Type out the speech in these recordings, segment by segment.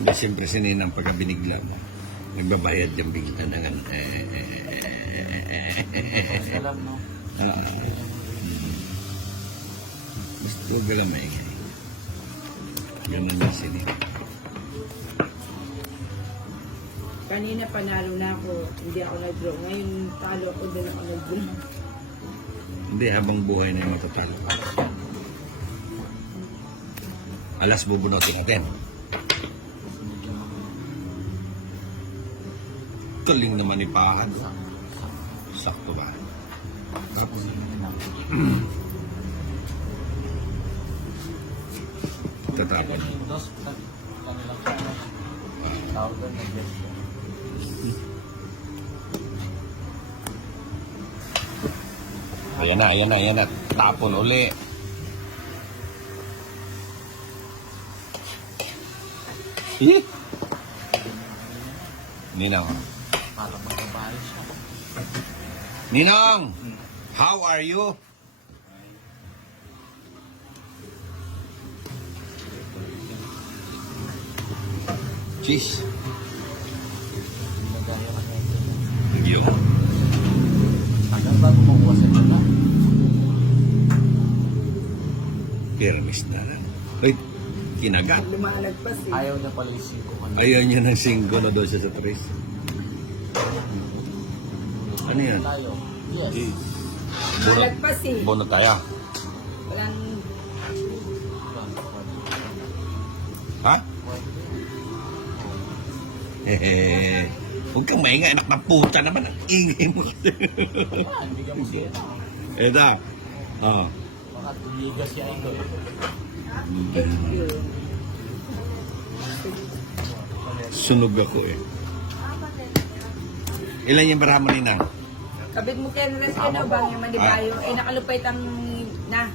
Hindi, siyempre sininang pagka binigla mo. Nagbabayad yung bigla ng ano. Alam mo. Basta huwag ka lang maingay. Ganun yung sininang. Kanina panalo na ako, hindi ako nag-draw. Ngayon talo ako, din ako nag-draw. Hindi, habang buhay na yung matatalo. Alas bubunutin natin. Galing naman ni Pahad. Sakto ba? Tatapon. Ayan na. Tapon uli. Ninong. Para magbabae siya. Ninong! How are you? Cheese. Nagaya ka na. Yung. Hanggang bago makuha sa ito na. Pirmis na lang. Wait, kinagat. Lumalagpas eh. Ayaw niya pala isip ko. Ayaw niya ng 5 na doon siya sa 3. Ano yan? Tayo. Yes. Lumalagpas eh. Bono tayo. Walang Ha? Hehe. Huwag kang maingay, anak ng puta naman. Ang ingay mo. Hindi ka masira. Ito. Oh. Baka tumigas siya ito. thank you. Sunog ako eh. Ilan yung barama ni Nang? Kabit mo kayo na rin ano bang yung manibayo. Eh nakalupait ang na.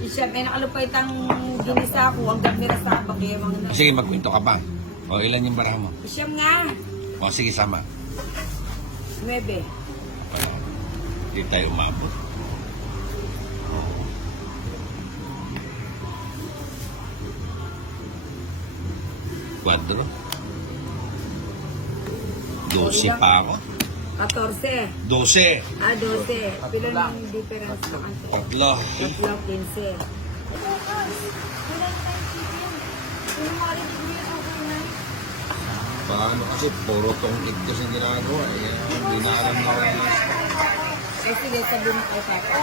Isya, eh nakalupait ang ginisa ko. Ang gamira sa bagay. Sige, magkwento ka pa. O, ilan yung barama? Isyam nga. O, sige, sama. 9. Hindi tayo umabot. Kwadro. 12 pa ako. 14. 12. 12. Pila lang yung difference ng ante. Tatlo. 15. Paano kasi puro tong igdos yung ginagawa. Hindi na alam na wala. Eh sige, sabi mo kay Papa.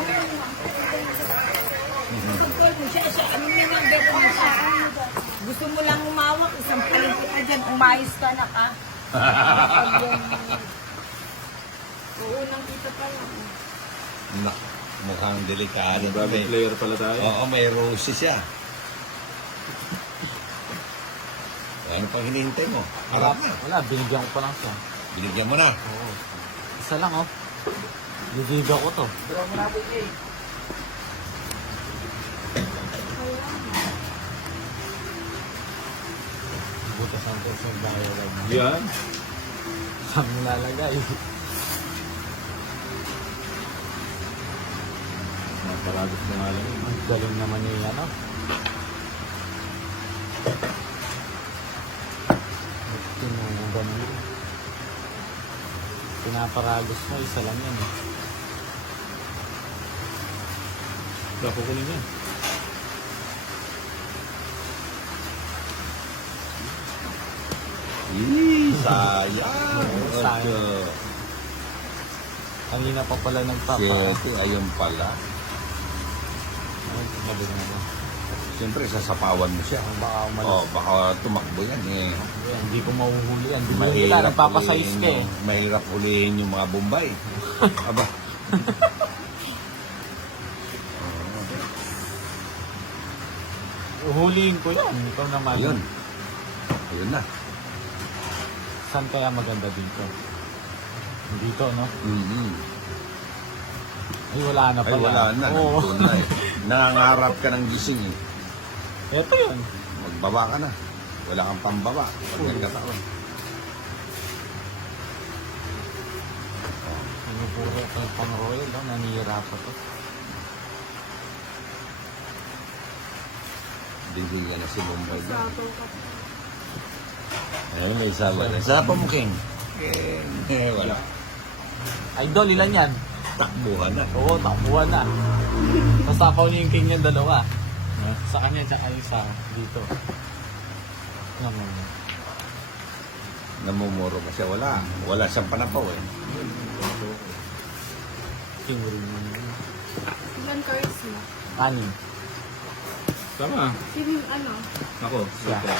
Tungkol mo siya, ano may nang-gero mo siya? Gusto mo lang umawak, isang palengke ka dyan, umayos ka na ka. Oo, nang kita pa lang. Mukhang delikado. Bagong player pala tayo. Oo, may roses siya. Ano pang hinihintay mo? Harap na. Wala, binigyan ko pa lang siya. Binigyan mo na. Oo. Isa lang oh. Lidiga ko to. Butas ang person dialogue. Yan. Saan mo lalagay? Naparagot na nga lang. Ang galing naman yung ano. Tinugan mo. Pinaparagos mo, isa lang yan eh. Baka kunin yan. Sayang. Sayang. Kanina pa pala nagpapa. Siyete, ayun pala. Ay, gabi na naman. Siyempre, sasapawan mo siya. Baka umalis. Oh, baka tumakbo yan eh. Yan, hindi ko mahuhuli yan. Hindi nila, nagpapasize ka eh. Mahirap hulihin yung mga Bombay. Aba. Uhulihin ko yan. Ikaw naman. Ayun. Ayun na. Saan kaya maganda dito? Dito, no? Mm-hmm. Ay, wala na Ay, pala. wala na. Oo. Nandun na eh. Nangangarap ka ng gising eh. Ito yun. Magbaba ka na. Wala kang pambaba. Pag nagkataon. Sinupuro ko yung pang royal, no? Nanira pa to. Bibigyan na si Bombay. Ayun, may isa ba? Isa pa mo, King. Wala. Idol, ilan yan? Takbuhan na. Oo, takbuhan na. Sasapaw niya yung king niya dalawa. Sa kanya, tsaka yung sa dito. Naman. Namumuro kasi wala. Wala siyang panapaw eh. King rin mo. Ilan cards mo? Anim. Tama. Sino yung ano? Ako, Siya. super.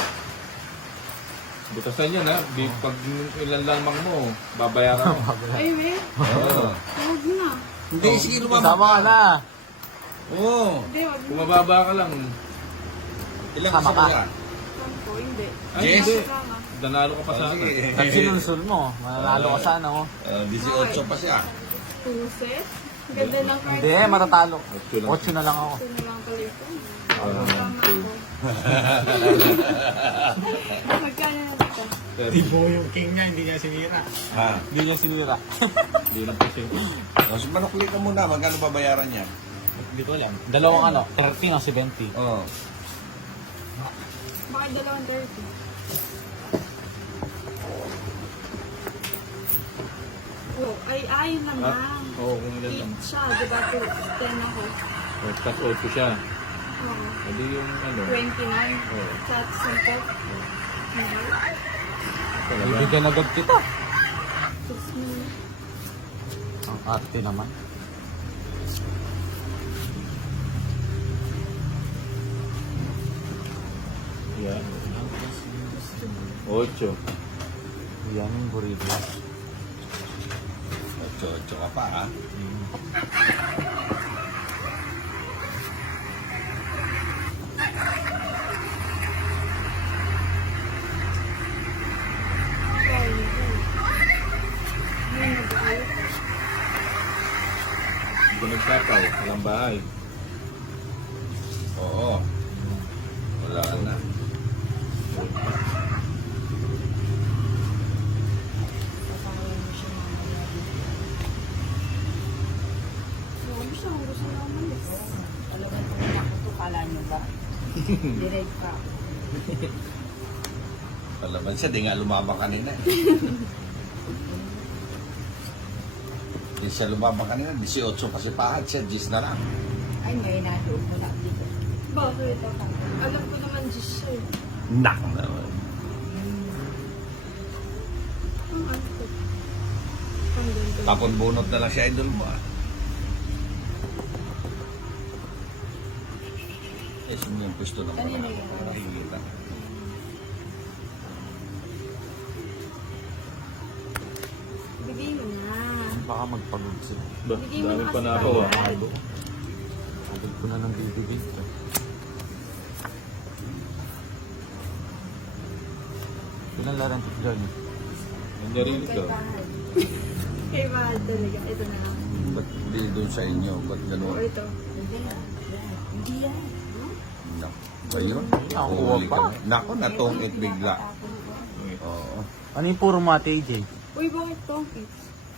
Butasan yan ha. Pag ilan lamang mo, babayaran mo. Ay, wait. Oo. Huwag na. Hindi, sige lumabas. Sama ka na. Oo. Hindi, huwag Kung na. mababa ka lang, Ilang Sama isa ka. ka? Sampo, hindi. ay Yes. hindi. Sama. Danalo ka pa sa akin. Pag sinulsul mo, mananalo ka sana, oh. 18 pa siya. Puset? Ganda ng cards. Hindi, matatalo. 8 lang. 8 na lang ako. Ito na lang pala ito. Ah, Tama two. ako. Magkano na ito? Tibo yung king niya, hindi niya sinira. Ha? Hindi niya sinira. Hindi lang kasi. Mas manukli ka muna. Magkano babayaran niya? Hindi ko alam. Dalawang ano, 30 o 70. Oo. Bakit dalawang 30? Oh, ay, ayun naman. Oo, kung ilan lang. 8 siya, di ba? 10 ako. Plus 8 siya. Oo. Hindi yung ano. 29. Oo. Chat, simple. Talaga. Bibigyan agad kita. 6 minutes. Ang arte naman. Yan. 8. Yan yung burrito. 8 ka pa ha? Hindi ka nagsapaw. Walang bahay. Oo. Wala na. Talagang pumunta ko to, kala nyo ba? Direct ka. Palaban siya, di nga lumabang kanina eh. Di siya lumabang kanina, 18 kasi pahat siya, 10 na lang. Ay, may naloob mo lang dito. Bakit? Alam ko naman Diyos siya eh. Nak naman. Ang ano ko. Ang ganda. Tapon bunot na lang siya, idol mo ah. Eh, sino yung pwesto ng Kanina mga yun. nakikita? Bigay mo na. Baka magpagod sila. Ba, Bigay mo dami na pa na kasi ako ah. bayad. Agad ko na ng bibigay ito. Ilan larang tip dyan? Nandiyan Kay ito. Bahal. Kay Bahal talaga. Ito na lang. Ba't di doon sa inyo? Ba't O gano'n? ito. Hindi yan. Hindi yan. Nak. Ba yun? Nakuha Huli pa. ka. Nako, natungit bigla. Oo. Ano yung puro mate, AJ? Uy, bakit tongkit?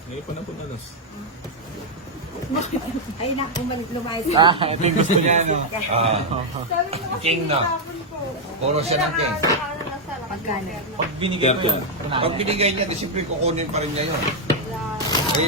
Ngayon pa na po nalos. Ay, naku, lumayas. Ito yung gusto niya, no? Ah, Sabi niya kasi King na. tinapon ko. puro siya ng king. Pagkano? Pag binigay ko Kaya yun, Pag binigay niya, di siyempre kukunin pa rin niya yun. Eh,